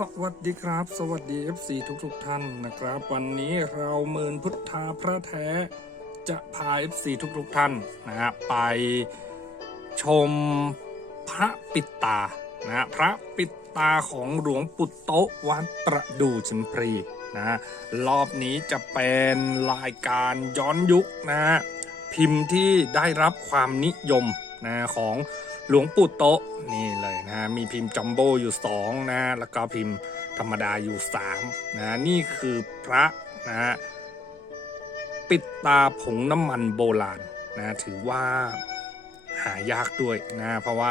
สวัสดีครับ สวัสดี FC ทุกทุกๆท่านนะครับ วันนี้เราเมินพุทธาพระแท้จะพา FC ทุกทุกๆท่านนะฮะไปชมพระปิดตานะพระปิดตาของหลวงปู่โตวัดประดูชิมพรีนะรอบนี้จะเป็นรายการย้อนยุคนะฮะพิมพ์ที่ได้รับความนิยมนะของ หลวงปู่โตะนี่เลยนะมีพิมพ์จัมโบ้อยู่2นะแล้วก็พิมพ์ธรรมดาอยู่3นะนี่คือพระนะฮะปิดตาผงน้ำมันโบราณนะถือว่าหายากด้วยนะเพราะว่า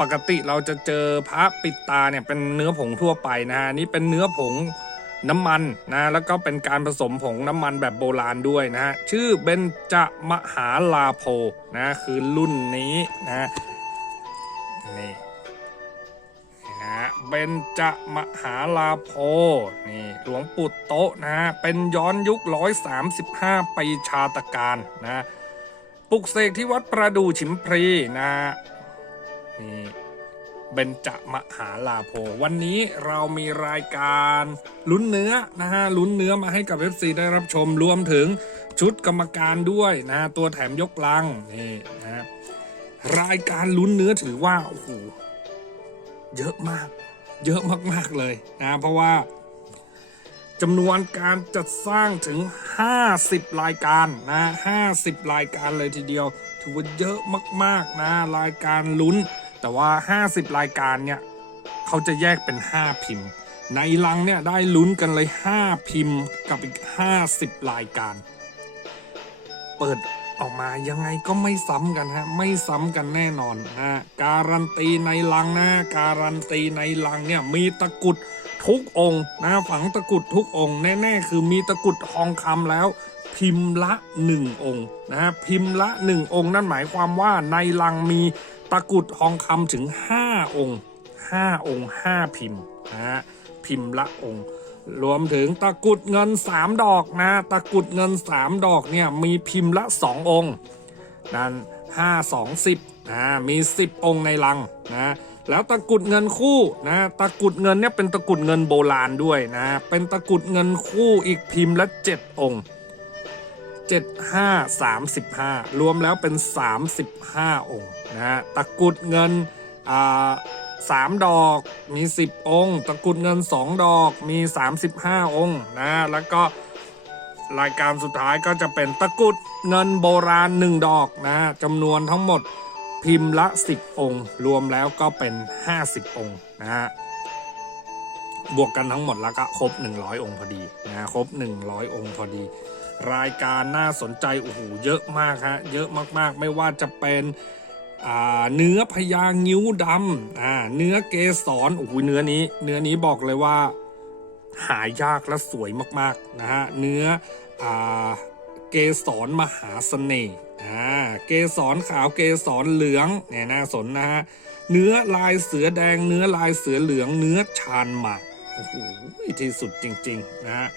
ปกติเราจะเจอพระปิดตาเนี่ยเป็นเนื้อผงทั่วไปนะฮะนี่เป็นเนื้อผงน้ำมันนะแล้วก็เป็นการผสมผงน้ำมันแบบโบราณด้วยนะฮะชื่อเบญจมหาลาโพนะคือรุ่นนี้นะ นี่นะฮะเบญจมหาลาโพนี่หลวงปู่โตะนะฮะเป็นย้อนยุค135ปีชาตการนะปลุกเสกที่วัดประดูฉิมพรีนะฮะนี่เบญจมหาลาโพ วันนี้เรามีรายการลุ้นเนื้อนะฮะลุ้นเนื้อมาให้กับ FC ได้รับชมรวมถึงชุดกรรมการด้วยนะตัวแถมยกลังนี่นะ รายการลุ้นเนื้อถือว่าโอ้โหเยอะมาก เยอะมากๆเลยนะ เพราะว่าจำนวนการจัดสร้างถึง 50 รายการนะ50 รายการเลยทีเดียว ถือว่าเยอะมากๆนะ รายการลุ้น แต่ว่า 50 รายการเนี่ยเขาจะแยกเป็น 5 พิมพ์ ในลังเนี่ยได้ลุ้นกันเลย 5 พิมพ์กับอีก 50 รายการ เปิด ออกมายังไงก็ไม่ซ้ำกันฮะไม่ซ้ำกันแน่นอนนะการันตีในลังนะการันตีในลังเนี่ยมีตะกุดทุกองค์นะฝังตะกุดทุกองค์แน่ๆคือมีตะกุดทองคำแล้ว พิมพ์ละหนึ่งองค์นะฮะพิมพ์ละหนึ่งองค์ นั่นหมายความว่าในลังมีตะกุดทองคำถึง 5 องค์ 5 องค์ 5 พิมพ์นะฮะพิมพ์ละองค์ รวมถึงตะกุดเงิน 3 ดอกนะตะกุดเงิน 3 ดอกเนี่ยมีพิมพ์ละ 2 องค์นั่น5 2 10นะมี 10 องค์ในลังนะแล้วตะกุดเงินคู่นะตะกุดเงินเนี่ยเป็นตะกุดเงินโบราณด้วยนะเป็นตะกุดเงินคู่อีกพิมพ์ละ 7 องค์ 7 5 35 รวมแล้วเป็น 35 องค์นะฮะตะกุดเงินอ่า สามดอกมี 10 องค์ ตะกุดเงิน 2 ดอกมี 35 องค์นะแล้วก็รายการสุดท้ายก็จะเป็นตะกุดเงินโบราณ 1 ดอกนะจำนวนทั้งหมดพิมพ์ละ 10 องค์ รวมแล้วก็เป็น 50 องค์นะฮะบวกกันทั้งหมดแล้วก็ครบ 100 องค์พอดีนะครบ 100 องค์พอดี รายการน่าสนใจโอ้โหเยอะมากฮะเยอะมากๆ ไม่ว่าจะเป็น เนื้อพญางิ้วดำเนื้อเกสรโอ้โหเนื้อนี้ เนื้อนี้บอกเลยว่า หายากและสวยมากๆนะฮะเนื้ออเกสรมหาเสน่ห์เกสรขาวเกสรเหลืองเนี่ยน่าสนนะฮะเนื้อลายเสือแดง เนื้อลายเสือเหลือง เนื้อชานหมากโอ้โหที่สุดจริง ๆ นะฮะ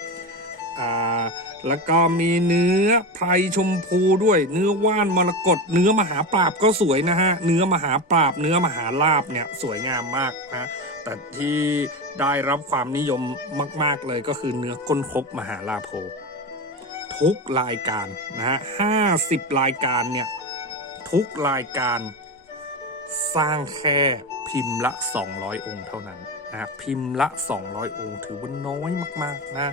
แล้วก็มีเนื้อไพรชมพูด้วย เนื้อว่านมรกตเนื้อมหาปราบก็สวยนะฮะ เนื้อมหาปราบ เนื้อมหาลาบเนี่ยสวยงามมากนะแต่ที่ได้รับความนิยมมาก ๆเลยก็คือเนื้อก้นคกมหาลาโภทุกรายการนะฮะห้าสิบรายการเนี่ยทุกรายการสร้างแค่พิมพ์ละ 200 องค์เท่านั้น นะพิมพ์ละ 200 องค์ ถือว่าน้อยมากๆนะ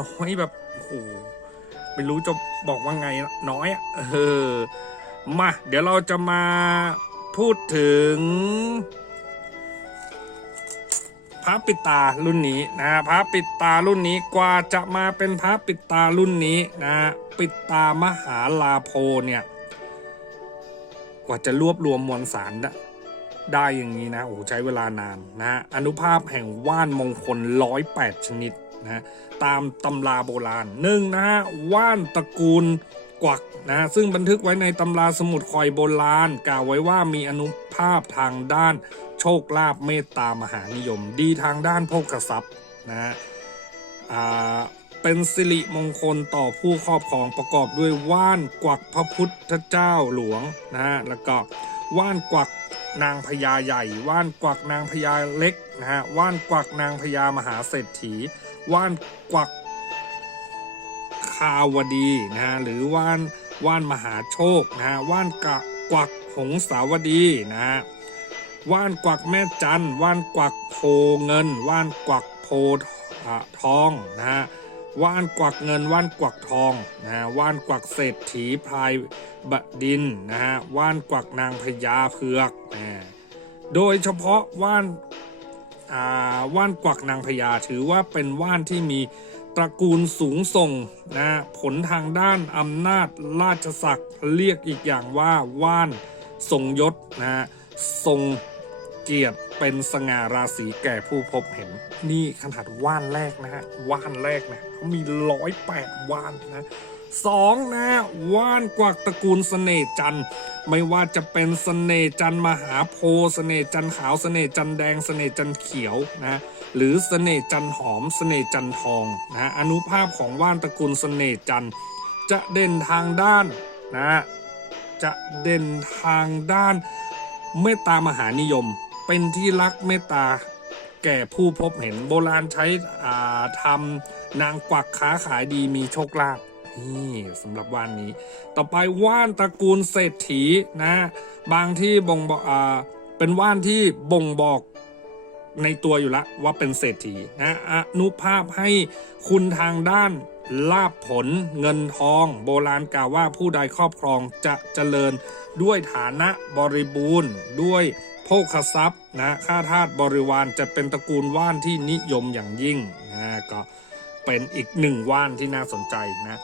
น้อยแบบโอ้โหไม่รู้จะบอกว่าไงนะน้อยอะเออมา เดี๋ยวเราจะมาพูดถึงพระปิดตารุ่นนี้นะพระปิดตารุ่นนี้กว่าจะมาเป็นพระปิดตารุ่นนี้นะปิดตามหาลาโพเนี่ย กว่าจะรวบรวมมวลสาร ได้อย่างนี้นะโอ้ใช้เวลานานนะอนุภาพแห่งว่านมงคลร้อยแปดชนิดนะตามตำราโบราณหนึ่งนะฮะว่านตระกูลกวักนะซึ่งบันทึกไว้ในตำราสมุดคอยโบราณ กล่าวไว้ว่ามีอนุภาพทางด้านโชคลาภเมตตามหานิยม ดีทางด้านโภคทรัพย์นะฮะอ่าเป็นสิริมงคลต่อผู้ครอบครองประกอบด้วยว่านกวักพระพุทธเจ้าหลวงนะฮะแล้วก็ว่านกวัก นางพญาใหญ่ ว่านกวักนางพญาเล็กนะฮะว่านกวักนางพญามหาเศรษฐี ว่านกวักคาวดีนะฮะหรือว่านว่านมหาโชคนะฮะว่านกะกวักหงสาวดีนะฮะว่านกวักแม่จันว่านกวักโพเงิน ว่านกวักโพทองนะฮะ ว่านกวักเงินว่านกวักทองนะฮะว่านกวักเศรษฐีพายบดินนะฮะว่านกวักนางพญาเผือกนะโดยเฉพาะว่านอ่าว่านกวักนางพญาถือว่าเป็นว่านที่มีตระกูลสูงส่งนะผลทางด้านอำนาจราชศักดิ์เรียกอีกอย่างว่าว่านทรงยศนะทรง เกียรติเป็นสง่าราศีแก่ผู้พบเห็น นี่ขนาดว่านแรกนะฮะว่านแรกนะเขามีร้อยแปดว่านนะสองนะว่านกวักตระกูลเสน่จันไม่ว่าจะเป็นเสน่จันมหาโพธิ์เสน่จันขาวเสน่จันแดงเสน่จันเขียวนะหรือเสน่จันหอมเสน่จันทองนะอนุภาพของว่านตระกูลเสน่จันจะเด่นทางด้านนะจะเด่นทางด้านเมตตามหานิยม เป็นที่รักเมตตาแก่ผู้พบเห็นโบราณใช้ทำนางกวักค้าขายดีมีโชคลาภนี่สำหรับว่านนี้ ต่อไปว่านตระกูลเศรษฐีนะ บางที่บ่งบอกเป็นว่านที่บ่งบอกในตัวอยู่ล้วว่าเป็นเศรษฐีนะอนุภาพให้คุณทางด้านลาภผลเงินทอง โบราณกล่าวว่าผู้ใดครอบครองจะเจริญด้วยฐานะบริบูรณ์ด้วย ภคทรัพย์นะข้าทาสบริวารจะเป็นตระกูลว่านที่นิยมอย่างยิ่งนะก็เป็นอีกหนึ่งว่านที่น่าสนใจนะ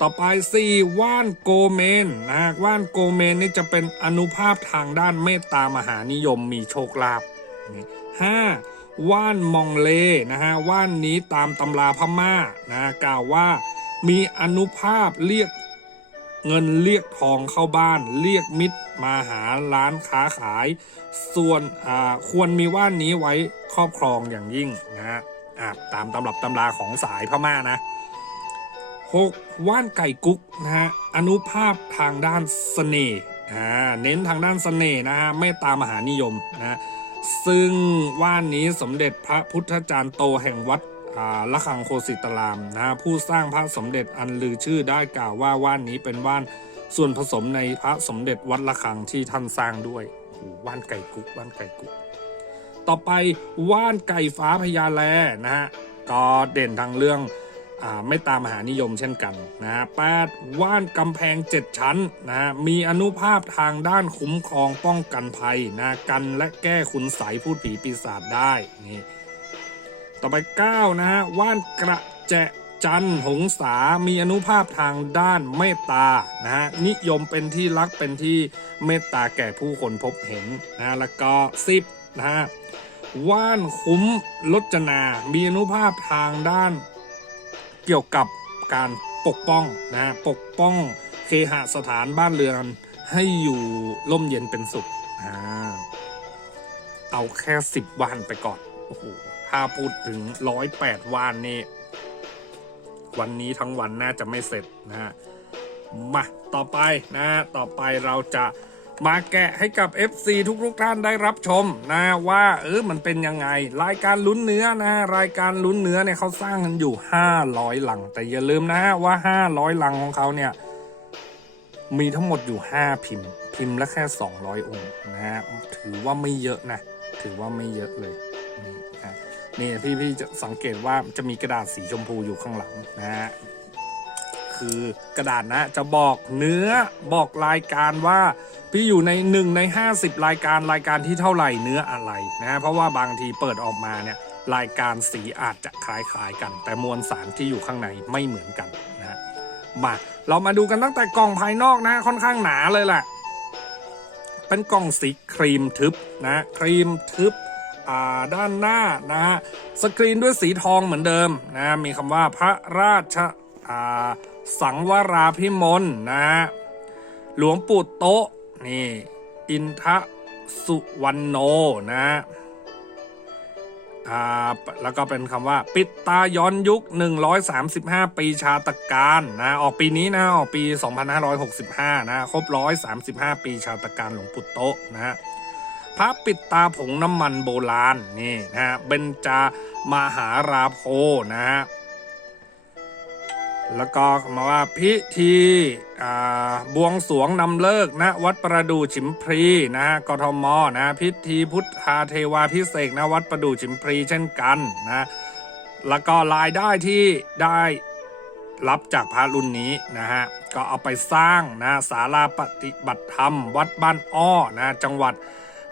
ต่อไป 4 ว่านโกเมนนะฮะว่านโกเมนนี่จะเป็นอนุภาพทางด้านเมตตามหานิยมมีโชคลาภห้าว่านมองเลนะฮะว่านนี้ตามตำราพม่านะกล่าวว่ามีอนุภาพเรียก เงินเรียกทองเข้าบ้าน เรียกมิตรมาหาร้านค้าขาย ส่วนควรมีว่านนี้ไว้ครอบครองอย่างยิ่งนะฮะตามตำรับตำราของสายพม่านะ 6. ว่านไก่กุ๊กนะฮะอนุภาพทางด้านเสน่ห์เน้นทางด้านเสน่ห์นะฮะเมตตามมหานิยมนะซึ่งว่านนี้สมเด็จพระพุทธจารย์โตแห่งวัด ละคังโคสิตรามนะผู้สร้างพระสมเด็จอันลือชื่อได้กล่าวว่าว่านนี้เป็นว่านส่วนผสมในพระสมเด็จวัดละคังที่ท่านสร้างด้วยว่านไก่กุ๊กว่านไก่กุ๊กต่อไปว่านไก่ฟ้าพญาแลนะฮะก็เด่นทางเรื่องอไม่ตามหานิยมเช่นกันนะฮะแปดว่านกำแพงเจ็ดชั้นนะฮะมีอนุภาพทางด้านคุ้มครองป้องกันภัยนะกันและแก้คุณใสยพูดผีปีศาจได้นี่ ต่อไป 9 นะฮะ ว่านกระแจจันหงสามีอนุภาพทางด้านเมตตา นะฮะ นิยมเป็นที่รัก เป็นที่เมตตาแก่ผู้คนพบเห็นนะฮะแล้วก็ 10 นะฮะ ว่านคุ้มลจนา มีอนุภาพทางด้าน เกี่ยวกับการปกป้องนะปกป้องเคหสถานบ้านเรือนให้อยู่ร่มเย็นเป็นสุข อ่า เอาแค่สิบว่านไปก่อน โอ้โห ถ้าพูดถึงร้อยแปดว่านนี่ วันนี้ทั้งวันน่าจะไม่เสร็จนะฮะ มาต่อไปนะ ต่อไปเราจะมาแกะให้กับ FC ทุกทุกๆท่านได้รับชมนะว่าเออมันเป็นยังไง รายการลุ้นเนื้อนะ รายการลุ้นเนื้อเนี่ยเขาสร้างกันอยู่ 500 หลัง แต่อย่าลืมนะว่า 500 หลังของเขาเนี่ย มีทั้งหมดอยู่ 5 พิมพ์ พิมพ์ละแค่ 200 องค์นะฮะถือว่าไม่เยอะนะ ถือว่าไม่เยอะเลย นี่พี่พี่จะสังเกตว่าจะมีกระดาษสีชมพูอยู่ข้างหลังนะฮะคือกระดาษนะจะบอกเนื้อบอกรายการว่าพี่อยู่ในหนึ่งใน 50 รายการรายการที่เท่าไหร่เนื้ออะไรนะเพราะว่าบางทีเปิดออกมาเนี่ยรายการสีอาจจะคล้ายๆกัน แต่มวลสารที่อยู่ข้างในไม่เหมือนกันนะฮะมาเรามาดูกันตั้งแต่กล่องภายนอกนะค่อนข้างหนาเลยแหละเป็นกล่องสีครีมทึบนะครีมทึบ ด้านหน้านะฮะสกรีนด้วยสีทองเหมือนเดิมนะมีคำว่าพระราชาสังวราพิมลนะฮะหลวงปู่โตะนี่อินทสุวรรณโนนะฮะแล้วก็เป็นคำว่าปิดตาย้อนยุค 135 ปีชาตการนะออกปีนี้นะออกปี 2565 นะครบ 135 ปีชาตการหลวงปู่โตะนะฮะ พระปิดตาผงน้ำมันโบราณนี่นะฮะเบญจามหาราโพนะฮะแล้วก็มาว่าพิธีบวงสรวงนำเลิกณวัดประดู่ฉิมพรีนะฮะกทมนะพิธีพุทธาเทวาพิเศษกณวัดประดู่ฉิมพรีเช่นกันนะแล้วก็รายได้ที่ได้รับจากพระรุ่นนี้นะฮะก็เอาไปสร้างนะศาลาปฏิบัติธรรม วัดบ้านอ้อนะจังหวัด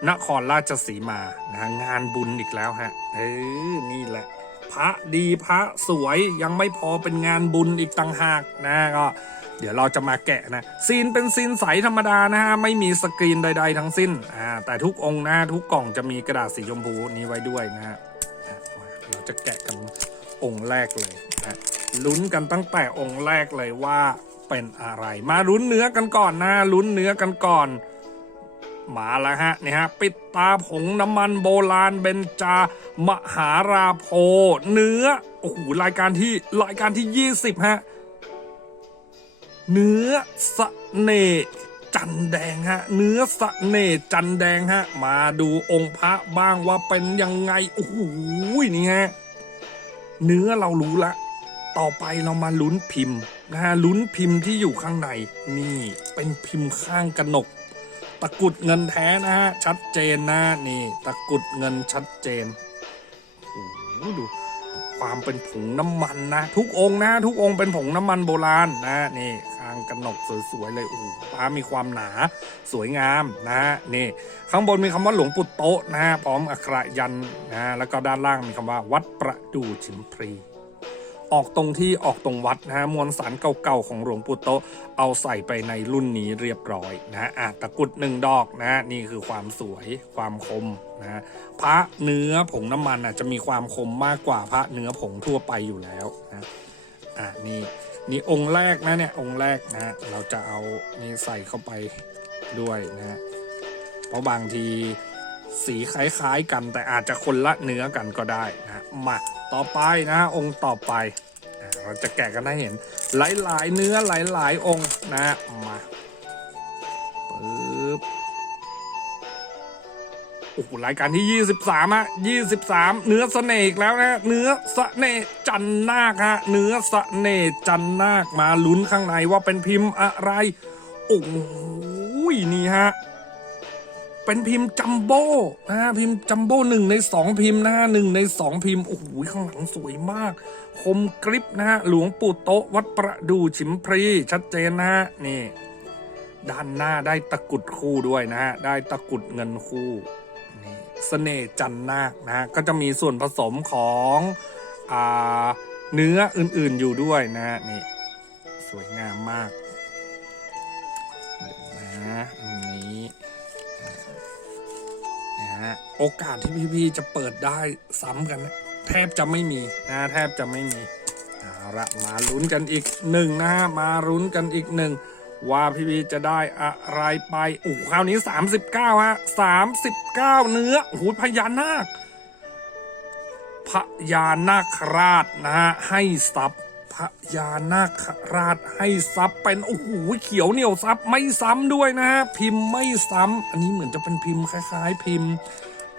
นครราชสีมานะงานบุญอีกแล้วฮะเออนี่แหละ พระดีพระสวยยังไม่พอเป็นงานบุญอีกต่างหากนะก็เดี๋ยวเราจะมาแกะนะซีนเป็นซีนใสธรรมดานะฮะไม่มีสกรีนใด ๆ ทั้งสิ้นอ่าแต่ทุกองค์นะทุกกล่องจะมีกระดาษสีชมพูนี้ไว้ด้วยนะฮะเราจะแกะกันองค์แรกเลยนะลุ้นกันตั้งแต่องค์แรกเลยว่าเป็นอะไร มาลุ้นเนื้อกันก่อนนะลุ้นเนื้อกันก่อน มาแล้วฮะนี่ฮะปิดตาผงน้ำมันโบราณเบญจามหาราโพเนื้อโอ้โหรายการที่รายการที่ 20 ฮะ เนื้อสะเน่จันแดงฮะ เนื้อสะเน่จันแดงฮะ มาดูองค์พระบ้างว่าเป็นยังไงโอ้โหนี่ฮะเนื้อเรารู้ละ ต่อไปเรามาลุ้นพิมพ์นะฮะลุ้นพิมพ์ที่อยู่ข้างใน นี่เป็นพิมพ์ข้างกระหนก ตะกุดเงินแท้นะฮะชัดเจนนะนี่ตะกุดเงินชัดเจนโอ้โหดูความเป็นผงน้ำมันนะ ทุกองนะ ทุกองเป็นผงน้ำมันโบราณนะนี่ข้างกระหนกสวยๆเลยโอ้ฟ้ามีความหนาสวยงามนะฮะนี่ ข้างบนมีคำว่าหลวงปู่โตนะฮะพร้อมอักขระยันนะแล้วก็ด้านล่างมีคำว่าวัดประดู่ฉิมพรี ออกตรงที่ออกตรงวัดนะฮะมวลสารเก่าๆของหลวงปู่โตเอาใส่ไปในรุ่นนี้เรียบร้อยนะฮะอะตะกุดหนึ่งดอกนะฮะนี่คือความสวยความคมนะฮะพระเนื้อผงน้ำมันอะจะมีความคมมากกว่าพระเนื้อผงทั่วไปอยู่แล้วนะอะนี่นี่องค์แรกนะเนี่ยองค์แรกนะฮะเราจะเอานี่ใส่เข้าไปด้วยนะฮะเพราะบางที สีคล้ายๆกันแต่อาจจะคนละเนื้อกันก็ได้นะมาต่อไปนะองค์ต่อไปเราจะแกะกันให้เห็นหลายๆเนื้อหลายๆองค์นะมาปึ๊บโอ้โหรายการที่ 23ฮะ23 เนื้อเสน่ห์อีกแล้วนะเนื้อเสน่ห์จันนาคฮะเนื้อเสน่ห์จันนาคมาลุ้นข้างในว่าเป็นพิมพ์อะไรโอ้โหนี่ฮะ เป็นพิมพ์จัมโบ้นะฮะพิมพ์จัมโบ้หนึ่งในสองพิมพ์นะฮะหนึ่งในสองพิมพ์ โอ้โหข้างหลังสวยมาก คมกริบนะฮะ หลวงปู่โตะวัดประดู่ฉิมพรี ชัดเจนนะฮะ นี่ ด้านหน้าได้ตะกุดคู่ด้วยนะฮะ ได้ตะกุดเงินคู่นี่เสน่ห์จันนาคนะฮะ ก็จะมีส่วนผสมของอ่าเนื้ออื่นๆอยู่ด้วยนะฮะนี่ สวยงามมากนะ ฮะ โอกาสที่พี่ๆจะเปิดได้ซ้ำกันเนี่ยแทบจะไม่มีนะแทบจะไม่มี เอาละมาลุ้นกันอีกหนึ่งนะฮะมาลุ้นกันอีกหนึ่งว่าพี่ๆจะได้อะไรไปโอ้โหคราวนี้ 39 ฮะ 39 เนื้อโอ้โหพญานาคพญานาคราชนะฮะให้ซับ พญานาคราชให้ซับเป็นโอ้โหเขียวเหนียวซับไม่ซ้ำด้วยนะฮะพิมพ์ไม่ซ้ำอันนี้เหมือนจะเป็นพิมพ์คล้าย ๆ พิมพ์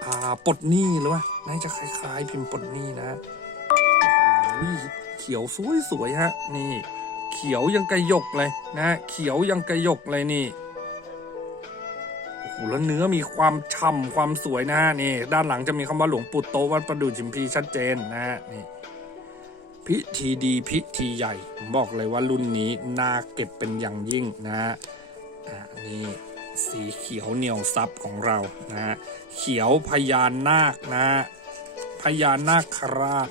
อ่าปลดหนี้หรือว่าน่าจะคล้าย ๆ พิมพ์ปลดหนี้นะโอ้ยเขียวสวยๆฮะนี่ เขียวยังกระยกเลยนะเขียวยังกระยกเลยนี่โอ้โหแล้วเนื้อมีความฉ่ำความสวยนะนี่ ด้านหลังจะมีคำว่าหลวงปู่โตวัดประดู่จิมพีชัดเจนนะนี่ พิธีดีพิธีใหญ่ บอกเลยว่ารุ่นนี้น่าเก็บเป็นอย่างยิ่งนะอ่านี่สีเขียวเหนียวซับของเรานะฮะเขียวพญานาคนะฮะพญานาคราช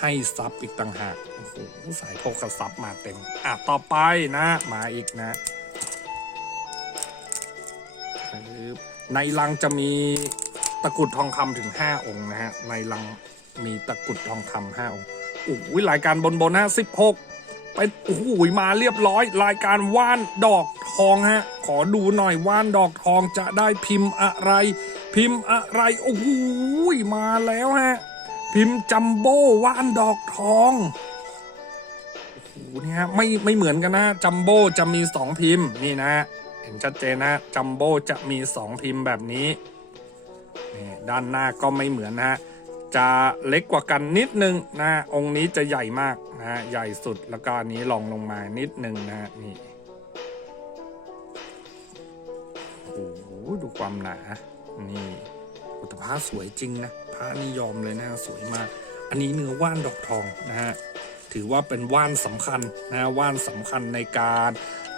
ให้ซับอีกต่างหากโอ้โหสายโพกกับซับมาเต็ม อะ ต่อไปนะมาอีกนะในลังจะมีตะกรุดทองคำถึง 5 องค์นะฮะในลัง มีตะกุดทองคำ5องค์โอ้โหรายการบนบนๆฮะ16เป็นโอ้โหมาเรียบร้อย รายการว่านดอกทองฮะ ขอดูหน่อยว่านดอกทองจะได้พิมพ์อะไร พิมพ์อะไรโอ้โหมาแล้วฮะ พิมพ์จัมโบ้ว่านดอกทองโอ้โหเนี่ยฮะไม่ไม่เหมือนกันนะจัมโบ้จะมีสองพิมพ์นี่นะ เห็นชัดเจนนะจัมโบ้จะมีสองพิมพ์แบบนี้นี่ด้านหน้าก็ไม่เหมือนนะฮะ จะเล็กกว่ากันนิดนึงนะองค์นี้จะใหญ่มากนะฮะใหญ่สุดแล้วก็อันนี้ลองลงมานิดนึงนะฮะนี่โอ้โหดูความหนา นี่อุตภาสวยจริงนะพระนี่ยอมเลยนะสวยมาก อันนี้เนื้อว่านดอกทองนะฮะถือว่าเป็นว่านสำคัญนะว่านสำคัญในการ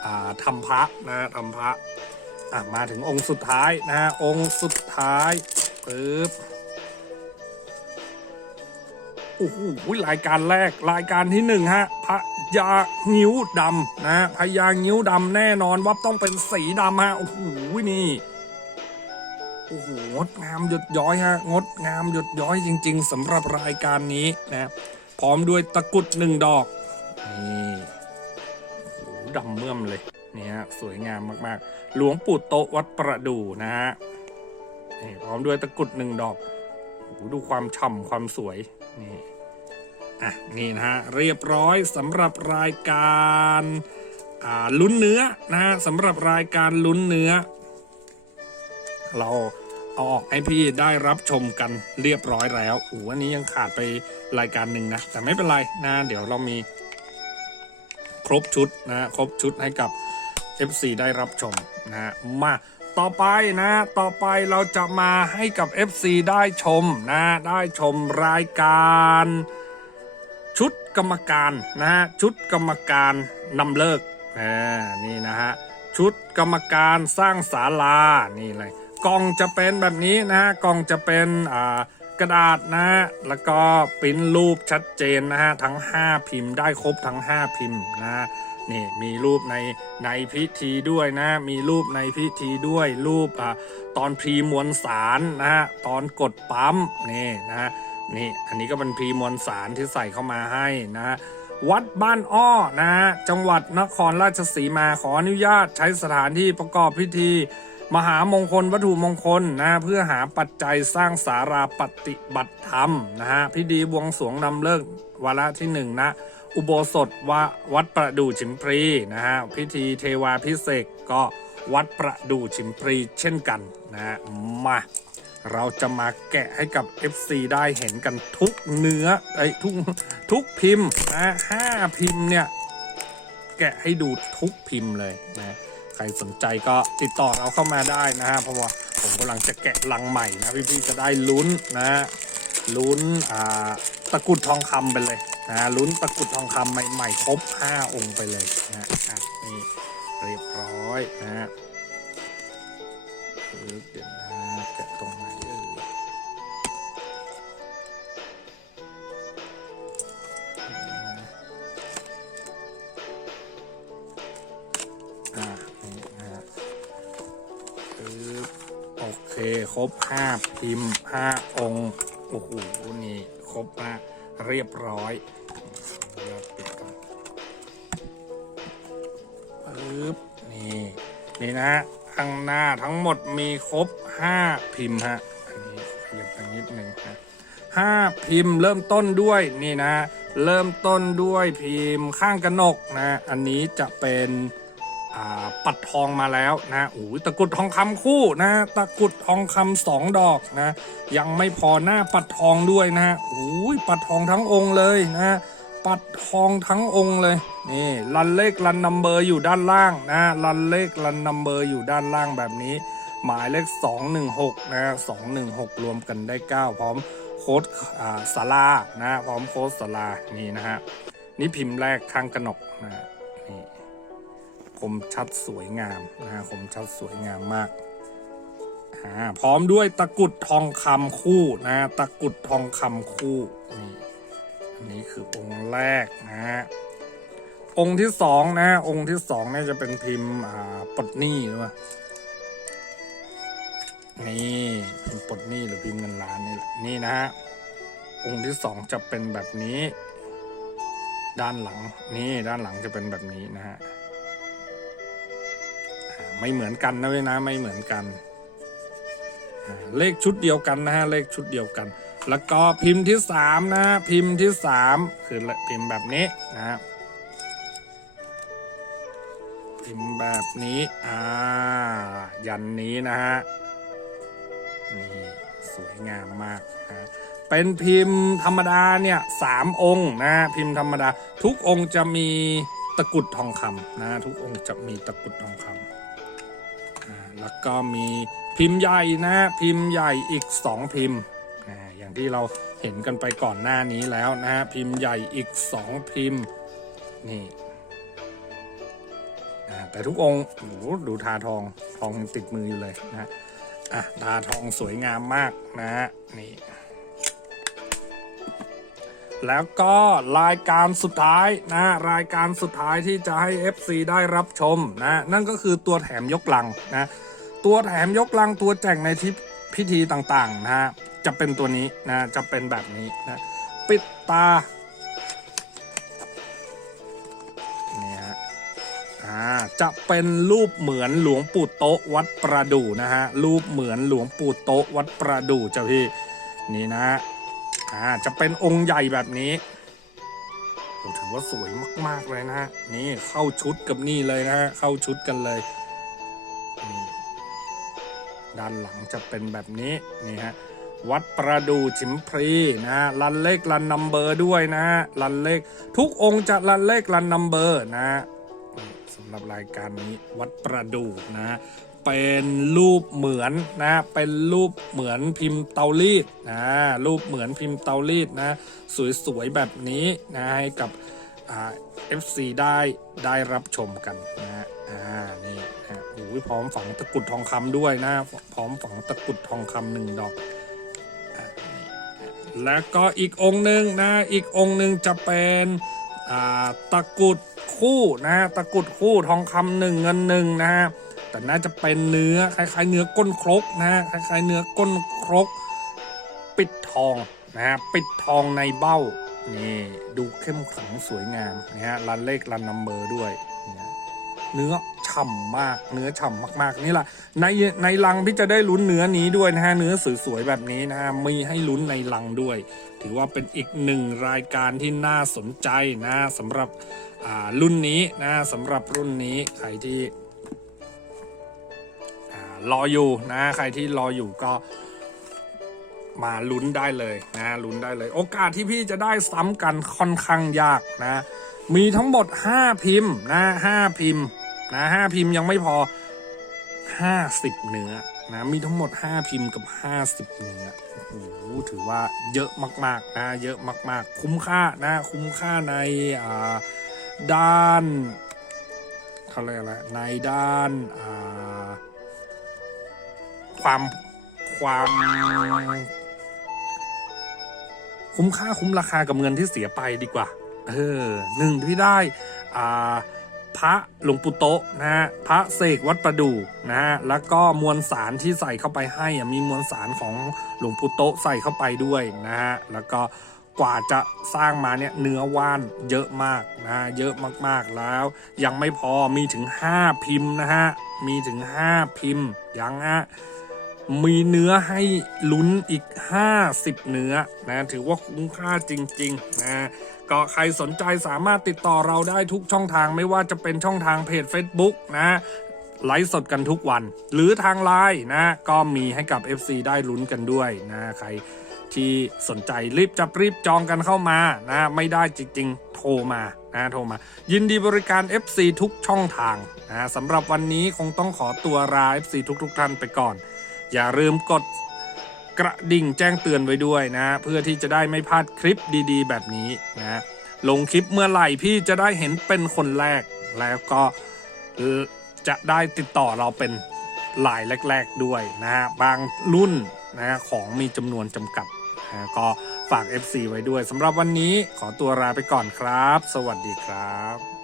อ่าทำพระนะทำพระอะมาถึงองค์สุดท้ายนะองค์สุดท้ายปึ๊บ โอ้โหรายการแรกรายการที่หนึ่งฮะพระยางิ้วดำนะพระยางิ้วดำแน่นอนว่าต้องเป็นสีดำฮะโอ้โหนี่โอ้โหงดงามหยดย้อยฮะงดงามหยดย้อยจริง ๆสำหรับรายการนี้นะพร้อมด้วยตะกรุดหนึ่งดอกนี่โอ้โดำเมื่อมเลยเนี่ยฮะสวยงามมากๆ หลวงปู่โตวัดประดู่นะฮะนี่พร้อมด้วยตะกรุดหนึ่งดอก ดูความฉ่ำความสวย นี่ อะ นี่นะฮะ เรียบร้อยสำหรับรายการลุ้นเนื้อนะฮะสำหรับรายการลุ้นเนื้อ เราเอาออกให้พี่ได้รับชมกันเรียบร้อยแล้วโอ้โหอันนี้ยังขาดไปรายการหนึ่งนะ แต่ไม่เป็นไรนะ เดี๋ยวเรามีครบชุดนะ ครบชุดให้กับ FC ได้รับชมนะมา ต่อไปนะ ต่อไปเราจะมาให้กับ FC ได้ชมนะ ได้ชมรายการ ชุดกรรมการนะฮะชุดกรรมการนำเลิกอ่านี่นะฮะชุดกรรมการสร้างศาลานี่เลยกล่องจะเป็นแบบนี้นะฮะกล่องจะเป็นอ่ากระดาษนะฮะแล้วก็ปิ้นรูปชัดเจนนะฮะทั้ง 5 พิมพ์ได้ครบทั้ง 5 พิมพ์นะฮะ นี่มีรูปในในพิธีด้วยนะ มีรูปในพิธีด้วยรูปอ่าตอนพรีมวลสารนะฮะตอนกดปั๊มนี่นะนี่อันนี้ก็เป็นพรีมวลสารที่ใส่เข้ามาให้นะวัดบ้านอ้อนะฮะจังหวัดนครราชสีมาขออนุญาตใช้สถานที่ประกอบพิธี มหามงคลวัตถุมงคลนะเพื่อหาปัจจัยสร้างสาราปฏิบัติธรรมนะฮะพิธีบวงสรวงนำเลิกวาระที่หนึ่งนะ อุโบสถววัดประดู่ฉิมพรีนะฮะพิธีเทวาพิเศษก็วัดประดู่ฉิมพรีเช่นกันนะฮะมาเราจะมาแกะให้กับ FC ได้เห็นกันทุกเนื้อไอ้ทุกทุกพิมพ์นะห้าพิมพ์เนี่ย แกะให้ดูทุกพิมพ์เลยนะใครสนใจก็ติดต่อเราเข้ามาได้นะฮะเพราะว่าผมกำลังจะแกะลังใหม่นะพี่ๆจะได้ลุ้นนะลุ้นอ่าตะกุดทองคำไปเลย นะลุ้นตะกุดทองคำใหม่ๆครบ 5 องค์ไปเลยนะอะนี่เรียบร้อยนะฮะเดี๋ยวนะแกะตรงไหนเอ่ยอ่านี่นะฮะโอเค ครบห้าพิมพ์ห้าองค์ โอ้โห นี่ ครบนะเรียบร้อย นี่นะฮะข้างหน้าทั้งหมดมีครบ 5 พิมพ์ฮะอันนี้ขยับไปนิดนึงฮะห้าพิมพ์เริ่มต้นด้วยนี่นะ เริ่มต้นด้วยพิมพ์ข้างกระหนกนะ อันนี้จะเป็นปัดทองมาแล้วนะโอ้ยตะกุดทองคำคู่นะ ตะกุดทองคำสองดอกนะ ยังไม่พอหน้าปัดทองด้วยนะโอ้ยปัดทองทั้งองค์เลยนะ ปัดทองทั้งองค์เลย นี่รันเลขรันนัมเบอร์อยู่ด้านล่างนะรันเลขรันนัมเบอร์อยู่ด้านล่างแบบนี้ หมายเลข 216 นะ 216 รวมกันได้ 9 พร้อมโค้ดอ่าสารานะพร้อมโค้ดสารานี่นะฮะนี่พิมพ์แรกข้างกระหนกนะนี่คมชัดสวยงามนะฮะคมชัดสวยงามมากอ่าพร้อมด้วยตะกุดทองคำคู่นะตะกุดทองคำคู่นี่ อันนี้คือองค์แรกนะฮะองค์ที่สองนะองค์ที่สองเนี่ยจะเป็นพิมพ์อ่าปดหนี้หรือเปล่านี่พิมพ์ปดหนี้หรือพิมพ์เงินล้านนี่แหละนี่นะฮะองค์ที่สองจะเป็นแบบนี้ ด้านหลังนี่ด้านหลังจะเป็นแบบนี้นะฮะไม่เหมือนกันนะเว้ยนะไม่เหมือนกัน เลขชุดเดียวกันนะฮะเลขชุดเดียวกัน แล้วก็พิมพ์ที่สามนะพิมพ์ที่สามคือพิมพ์แบบนี้นะพิมพ์แบบนี้อ่ายันนี้นะฮะนี่สวยงามมากนะเป็นพิมพ์ธรรมดาเนี่ยสามองค์นะพิมพ์ธรรมดา ทุกองค์จะมีตะกุดทองคำนะทุกองค์จะมีตะกุดทองคำแล้วก็มีพิมพ์ใหญ่นะพิมพ์ใหญ่อีกสองพิมพ์ อย่างที่เราเห็นกันไปก่อนหน้านี้แล้วนะฮะพิมพ์ใหญ่อีกสองพิมพ์นี่แต่ทุกองค์โหดูทาทองทองติดมืออยู่เลยนะฮะอะทาทองสวยงามมากนะฮะนี่แล้วก็รายการสุดท้ายนะรายการสุดท้ายที่จะให้ FC ได้รับชมนะนั่นก็คือตัวแถมยกลังนะตัวแถมยกลังตัวแจกในทิ พิธีต่างๆนะฮะจะเป็นตัวนี้นะจะเป็นแบบนี้นะปิดตานี่ฮะอ่าจะเป็นรูปเหมือนหลวงปู่โตะวัดประดู่นะฮะรูปเหมือนหลวงปู่โตะวัดประดู่เจ้าพี่นี่นะฮะอ่าจะเป็นองค์ใหญ่แบบนี้ถือว่าสวยมากๆเลยนะฮะนี่เข้าชุดกับนี่เลยนะฮะเข้าชุดกันเลย ด้านหลังจะเป็นแบบนี้นี่ฮะวัดประดูชิมพรีนะฮะรันเลขรันนัมเบอร์ด้วยนะฮะรันเลขทุกองค์จะรันเลขรันนัมเบอร์นะฮะสำหรับรายการนี้วัดประดูนะฮะเป็นรูปเหมือนนะเป็นรูปเหมือนพิมพ์เตารีดนะรูปเหมือนพิมพ์เตารีดนะสวยๆแบบนี้นะให้กับเอ่า FC ได้ได้รับชมกันนะฮะอ่านี่นะ โอ้ยพร้อมฝังตะกุดทองคำด้วยนะ พร้อมฝังตะกุดทองคำหนึ่งดอก แล้วก็อีกองค์หนึ่งนะ อีกองค์หนึ่งจะเป็นตะกุดคู่นะ ตะกุดคู่ทองคำหนึ่งเงินหนึ่งนะแต่น่าจะเป็นเนื้อคล้ายๆ เนื้อก้นครกนะคล้ายๆ เนื้อก้นครก ปิดทองนะฮะปิดทองในเบ้านี่ดูเข้มขลังสวยงามนะฮะรันเลขรันนัมเบอร์ด้วย เนื้อ ฉ่ำมาก เนื้อฉ่ำมาก ๆ นี่แหละในในลังพี่จะได้ลุ้นเนื้อนี้ด้วยนะฮะเนื้อสวยๆแบบนี้นะฮะมีให้ลุ้นในลังด้วย ถือว่าเป็นอีกหนึ่งรายการที่น่าสนใจนะสำหรับอ่ารุ่นนี้นะสำหรับรุ่นนี้ใครที่รออยู่นะใครที่รออยู่ก็มาลุ้นได้เลยนะลุ้นได้เลย โอกาสที่พี่จะได้ซ้ำกันค่อนข้างยากนะ มีทั้งหมด 5 พิมพ์นะ5พิมพ์ นะ5พิมพ์ยังไม่พอ50เนื้อนะมีทั้งหมด5พิมพ์กับ50เนื้อโอ้โหถือว่าเยอะมากๆนะเยอะมาก ๆ คุ้มค่านะคุ้มค่าในาด้านเขาเรียกอะไรในด้านาความความคุ้มค่าคุ้มราคากับเงินที่เสียไปดีกว่า เออหนึ่งที่ได้อ่า พระหลวงปู่โตะนะฮะพระเสกวัดประดู่นะฮะแล้วก็มวลสารที่ใส่เข้าไปให้มีมวลสารของหลวงปู่โตะใส่เข้าไปด้วยนะฮะแล้วก็กว่าจะสร้างมาเนี่ยเนื้อว่านเยอะมากนะฮะเยอะมากๆแล้ว ยังไม่พอมีถึง 5 พิมพ์นะฮะมีถึง 5 พิมพ์ยังฮะ มีเนื้อให้ลุ้นอีก 50 เนื้อนะถือว่าคุ้มค่าจริงๆนะก็ใครสนใจสามารถติดต่อเราได้ทุกช่องทางไม่ว่าจะเป็นช่องทางเพจ Facebook นะไลฟ์สดกันทุกวัน หรือทางไลน์นะก็มีให้กับ FC ได้ลุ้นกันด้วยนะใครที่สนใจรีบจับรีบจองกันเข้ามานะไม่ได้จริงๆ โทรมานะโทรมา ยินดีบริการ FC ทุกช่องทางนะสำหรับวันนี้คงต้องขอตัวลา FC ทุกๆท่านไปก่อน อย่าลืมกดกระดิ่งแจ้งเตือนไว้ด้วยนะ เพื่อที่จะได้ไม่พลาดคลิปดีๆ แบบนี้นะลงคลิปเมื่อไหร่พี่จะได้เห็นเป็นคนแรกแล้วก็จะได้ติดต่อเราเป็นลายแรก ๆด้วยนะฮะบางรุ่นนะของมีจำนวนจำกัดนะก็ฝาก FC ไว้ด้วยสำหรับวันนี้ขอตัวลาไปก่อนครับ สวัสดีครับ